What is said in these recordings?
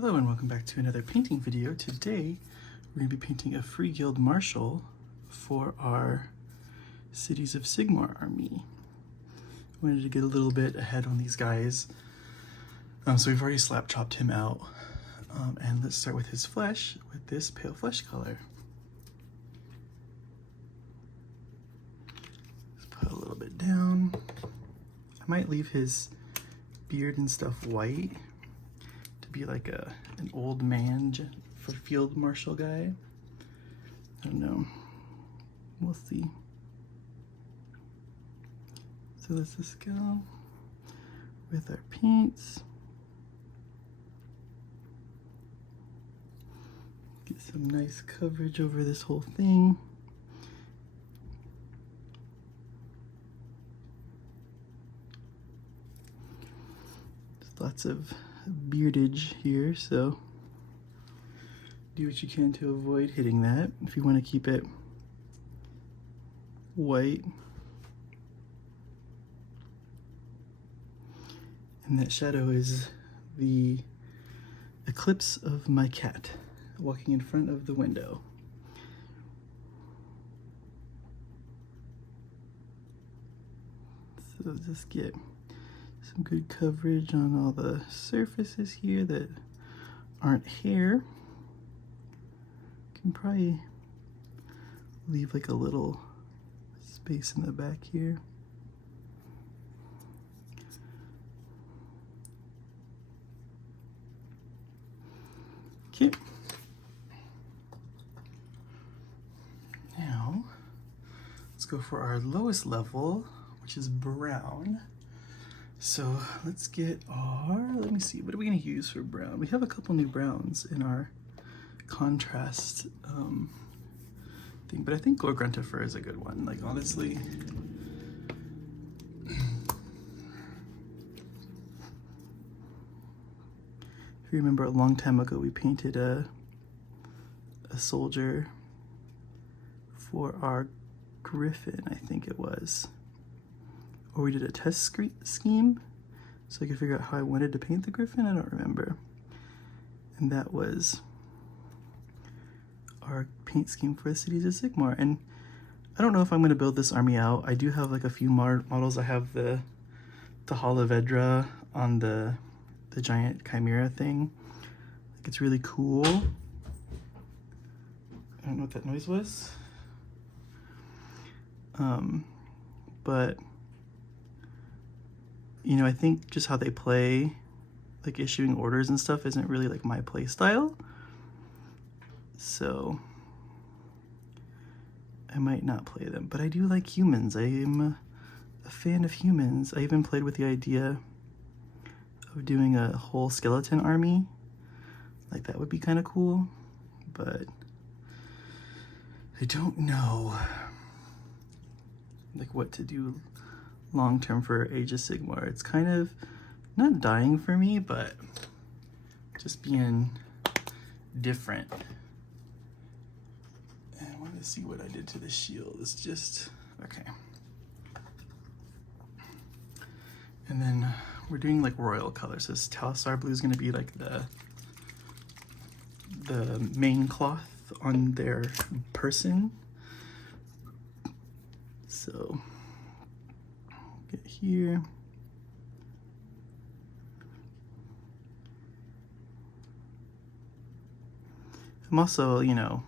Hello and welcome back to another painting video. Today we're going to be painting a Freeguild Marshal for our Cities of Sigmar army. I wanted to get a little bit ahead on these guys. So we've already slap chopped him out. And let's start with his flesh with this pale flesh color. Let's put a little bit down. I might leave his beard and stuff white to be like an old man for field marshal guy. I don't know. We'll see. So let's just go with our paints. Get some nice coverage over this whole thing. There's lots of beardage here, so do what you can to avoid hitting that if you want to keep it white. And that shadow is the eclipse of my cat walking in front of the window. So just get some good coverage on all the surfaces here that aren't hair. Can probably leave like a little space in the back here. Okay. Now, let's go for our lowest level, which is brown. So let's get our, let me see, what are we gonna use for brown? We have a couple new browns in our contrast thing, but I think Gorgrunta fur is a good one, like honestly. If you remember a long time ago, we painted a soldier for our griffin, I think it was. Or we did a test scheme, so I could figure out how I wanted to paint the griffin, I don't remember. And that was our paint scheme for the Cities of Sigmar. And I don't know if I'm gonna build this army out. I do have like a few models. I have the Holovedra on the giant chimera thing. Like, it's really cool. I don't know what that noise was. But you know, I think just how they play, like issuing orders and stuff, isn't really like my play style. So I might not play them, but I do like humans. I am a fan of humans. I even played with the idea of doing a whole skeleton army. Like that would be kind of cool, but I don't know like what to do long term for Age of Sigmar. It's kind of not dying for me, but just being different. And I want to see what I did to the shield. It's just okay. And then we're doing like royal colors. So this Talisar blue is going to be like the main cloth on their person. So get here. I'm also, you know,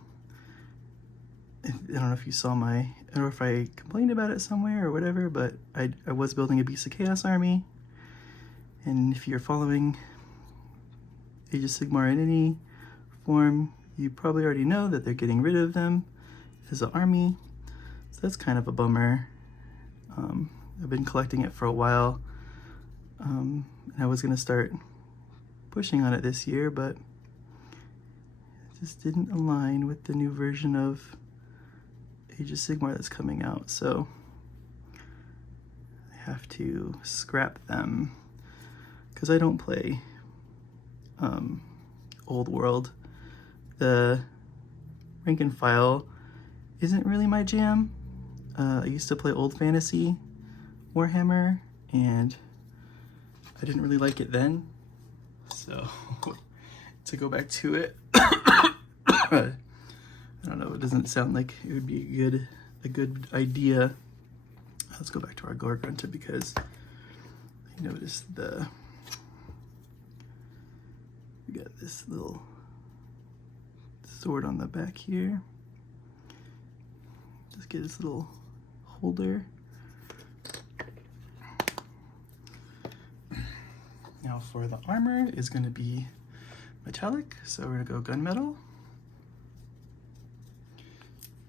I don't know if you saw or if I complained about it somewhere or whatever, but I was building a Beast of Chaos army. And if you're following Age of Sigmar in any form, you probably already know that they're getting rid of them as an army. So that's kind of a bummer. I've been collecting it for a while. And I was gonna start pushing on it this year, but it just didn't align with the new version of Age of Sigmar that's coming out. So I have to scrap them because I don't play Old World. The rank and file isn't really my jam. I used to play Old Fantasy Warhammer, and I didn't really like it then. So to go back to it. I don't know, it doesn't sound like it would be a good idea. Let's go back to our Gorgrunta because I noticed we got this little sword on the back here. Just get this little holder. Now for the armor is going to be metallic, so we're going to go gunmetal.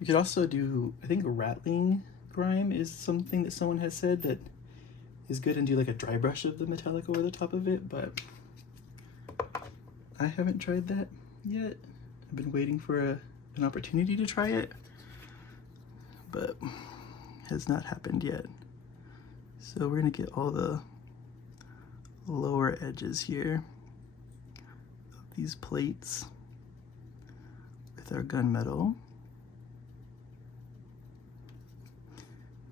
We could also do, I think rattling grime is something that someone has said that is good, and do like a dry brush of the metallic over the top of it, but I haven't tried that yet. I've been waiting for an opportunity to try it, but has not happened yet. So we're gonna get all the lower edges here of these plates with our gunmetal.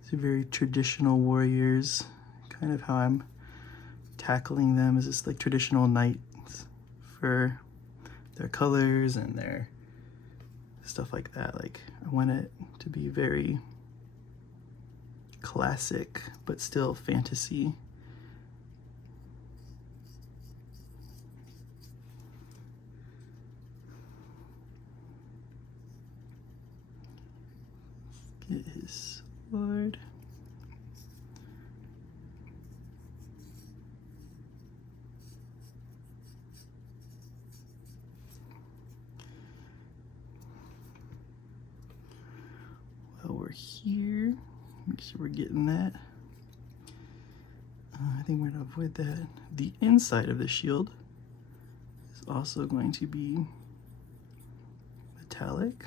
These are very traditional warriors, kind of how I'm tackling them is just like traditional knights for their colors and their stuff like that. Like I want it to be very classic but still fantasy. Let's get his sword. While we're here, make sure we're getting that. I think we're gonna avoid that. The inside of the shield is also going to be metallic.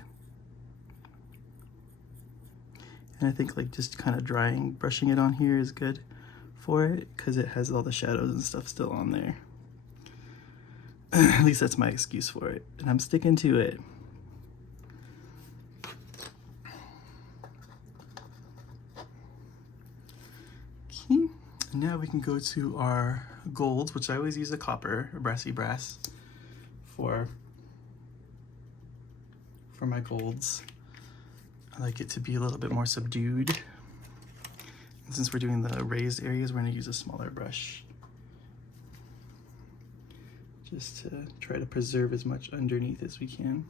And I think like just kind of brushing it on here is good for it because it has all the shadows and stuff still on there. At least that's my excuse for it, and I'm sticking to it. Okay, and now we can go to our golds, which I always use a copper, a brassy brass, for my golds. I like it to be a little bit more subdued. And since we're doing the raised areas, we're going to use a smaller brush just to try to preserve as much underneath as we can.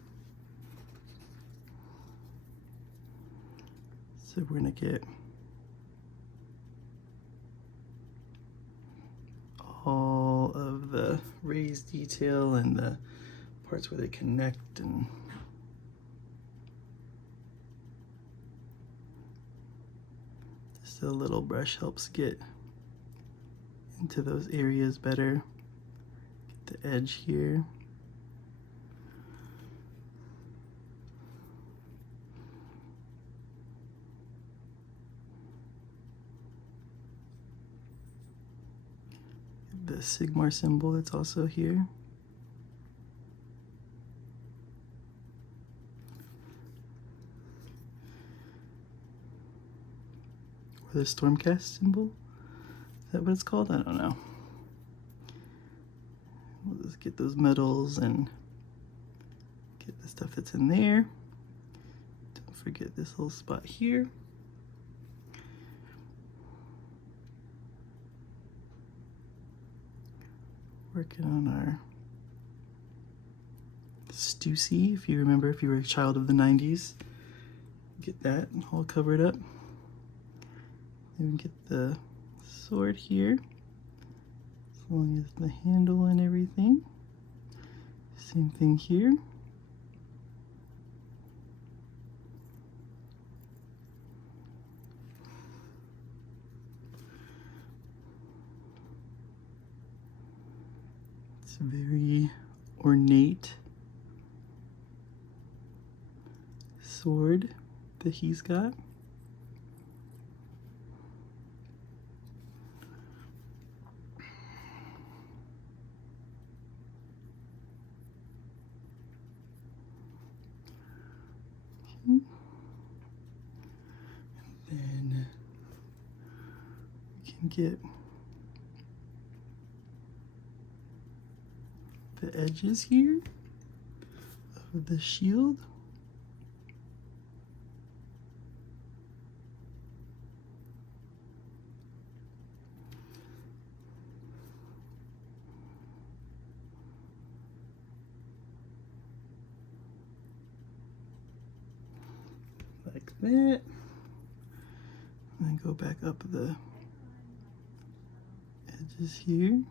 So we're going to get all of the raised detail and the parts where they connect, and a little brush helps get into those areas better. Get the edge here. The Sigmar symbol that's also here. The Stormcast symbol? Is that what it's called? I don't know. We'll just get those metals and get the stuff that's in there. Don't forget this little spot here. Working on our Stussy, if you remember, if you were a child of the 90s. Get that all covered up. Then we get the sword here, as long as the handle and everything. Same thing here. It's a very ornate sword that he's got. Then we can get the edges here of the shield. Like that. And then go back up the edges here.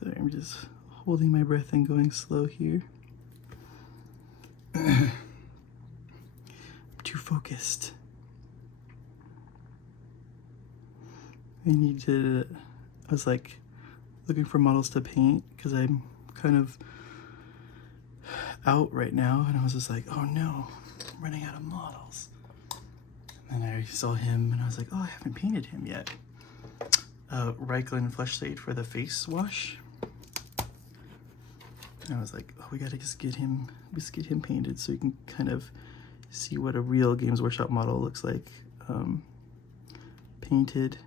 So I'm just holding my breath and going slow here. I'm too focused. I was like looking for models to paint because I'm kind of out right now, and I was just like, oh no, I'm running out of models. And then I saw him and I was like, oh, I haven't painted him yet. Reichland Fleshshade for the face wash. And I was like, oh, we gotta just get him painted so you can kind of see what a real Games Workshop model looks like painted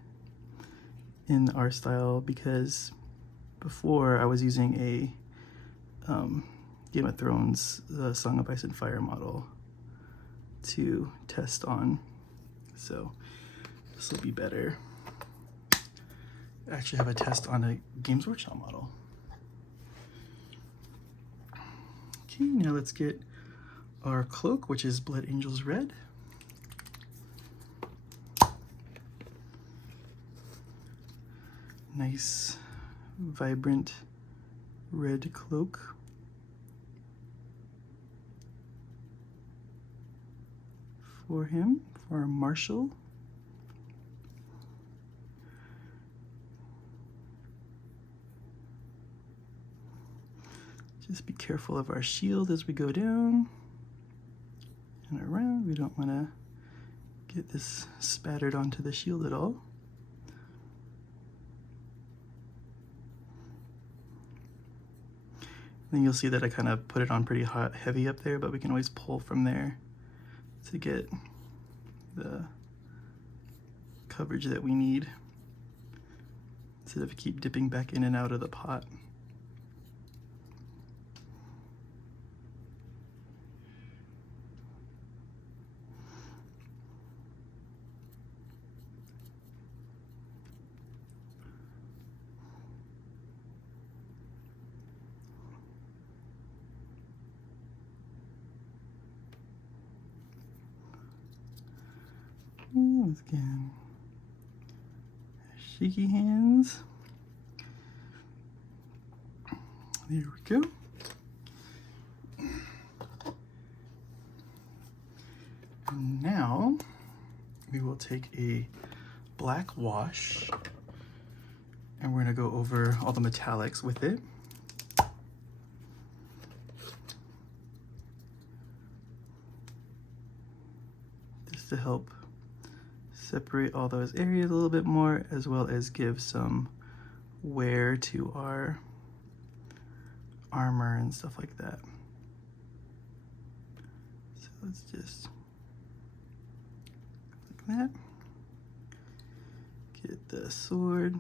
in our style, because before I was using a Game of Thrones Song of Ice and Fire model to test on, so this will be better. I actually have a test on a Games Workshop model. Okay, now let's get our cloak, which is Blood Angels Red. Nice, vibrant red cloak. For him, for our Marshal. Just be careful of our shield as we go down and around. We don't want to get this spattered onto the shield at all. Then you'll see that I kind of put it on pretty heavy up there, but we can always pull from there to get the coverage that we need instead of keep dipping back in and out of the pot. Let's get shaky hands. There we go. And now we will take a black wash and we're going to go over all the metallics with it. Just to help separate all those areas a little bit more, as well as give some wear to our armor and stuff like that. So let's just like that. Get the sword.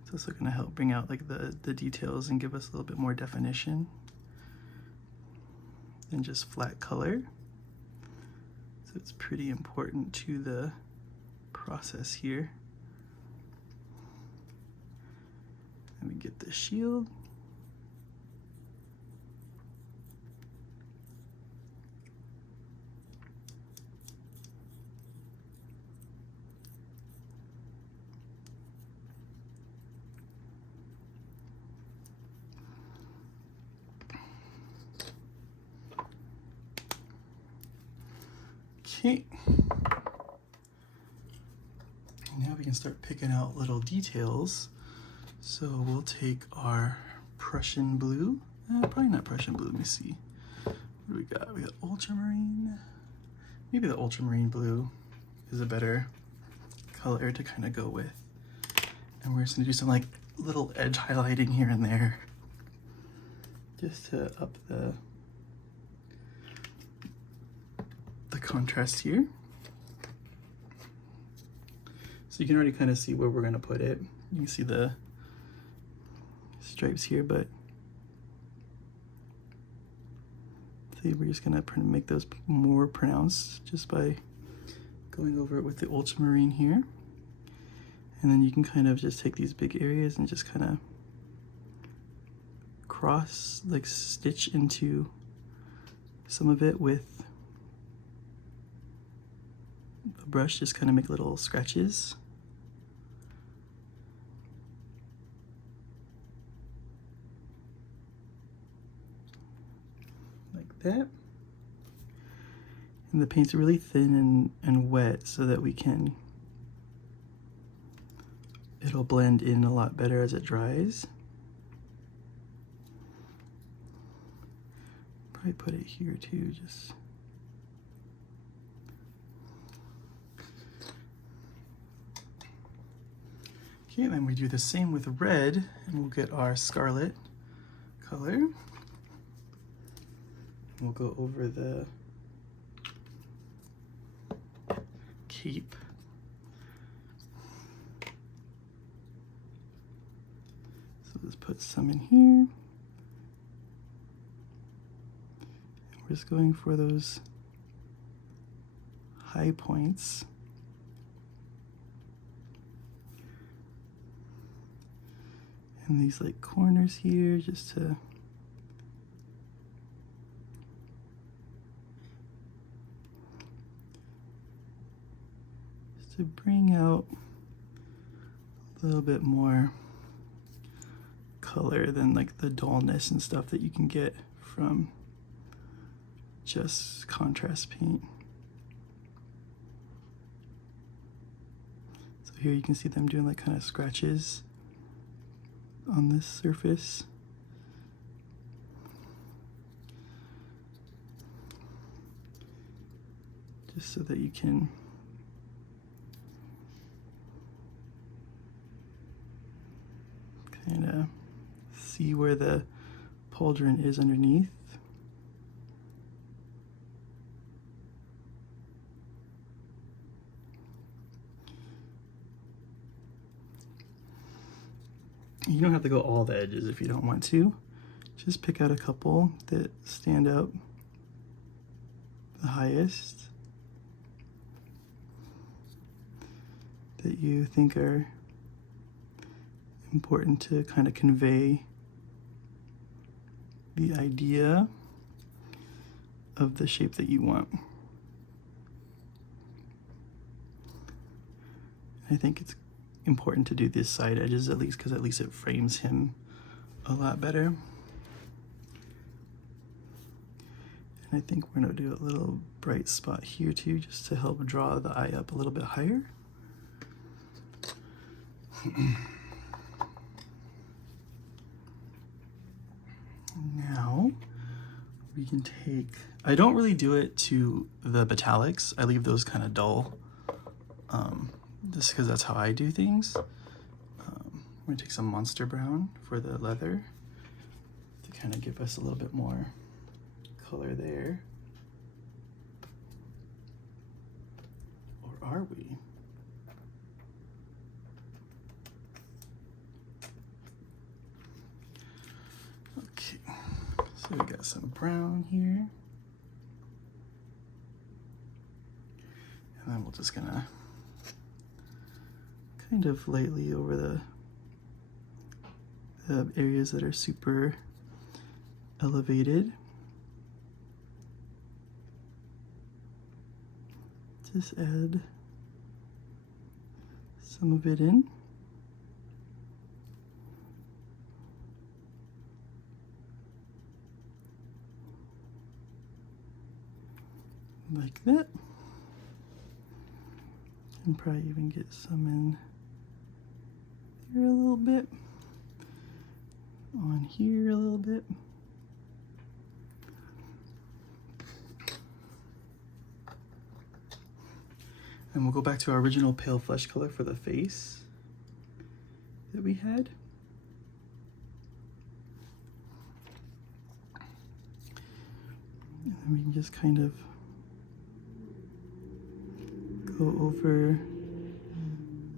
It's also going to help bring out like the details and give us a little bit more definition than just flat color. So it's pretty important to the process here. Let me get the shield. Okay. Now we can start picking out little details. So we'll take our Prussian blue. Probably not Prussian blue, let me see. What do we got? We got ultramarine. Maybe the ultramarine blue is a better color to kind of go with. And we're just gonna do some like little edge highlighting here and there, just to up the contrast here. So you can already kind of see where we're gonna put it. You can see the stripes here, but see, we're just gonna make those more pronounced just by going over it with the ultramarine here. And then you can kind of just take these big areas and just kind of cross, like stitch into some of it with a brush, just kind of make little scratches. Like that. And the paint's really thin and wet so that it'll blend in a lot better as it dries. Probably put it here too, just. Okay, and then we do the same with red, and we'll get our scarlet color. We'll go over the cape. So let's put some in here. We're just going for those high points. And these like corners here, just to bring out a little bit more color than like the dullness and stuff that you can get from just contrast paint. So here you can see them doing like kind of scratches on this surface. Just so that you can kind of see where the pauldron is underneath. You don't have to go all the edges if you don't want to. Just pick out a couple that stand out the highest, that you think are important to kind of convey the idea of the shape that you want. I think it's important to do these side edges at least, because at least it frames him a lot better. And I think we're gonna do a little bright spot here too, just to help draw the eye up a little bit higher. Now we can take, I don't really do it to the metallics. I leave those kind of dull, just because that's how I do things. I'm gonna take some Monster Brown for the leather to kind of give us a little bit more color there. Or are we? Okay, so we got some brown here. And then we're just gonna kind of lightly over the areas that are super elevated. Just add some of it in. Like that. And probably even get some in here a little bit. On here a little bit. And we'll go back to our original pale flesh color for the face that we had. And then we can just kind of go over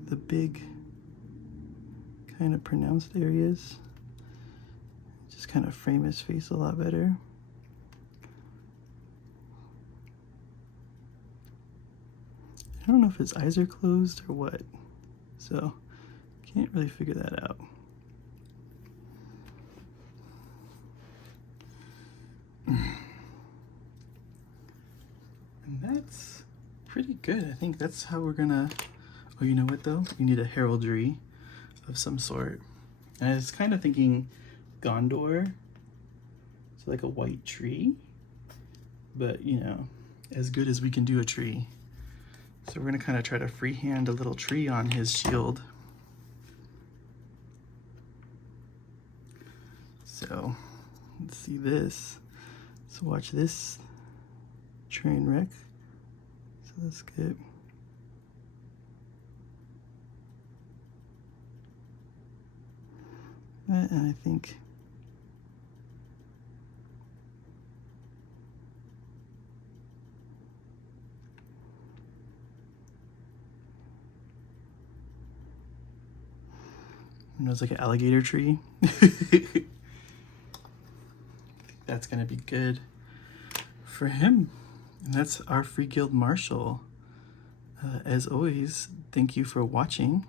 the big kind of pronounced areas. Just kind of frame his face a lot better. I don't know if his eyes are closed or what, so can't really figure that out. And that's pretty good. I think that's how we're gonna, oh, you know what though? We need a heraldry of some sort. And I was kind of thinking Gondor, so like a white tree, but you know, as good as we can do a tree. So we're gonna kind of try to freehand a little tree on his shield. So let's see this. So watch this train wreck. So that's good. And I think it's like an alligator tree. That's gonna be good for him. And that's our Freeguild Marshal. As always, thank you for watching.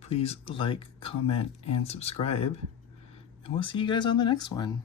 Please like, comment, and subscribe. And we'll see you guys on the next one.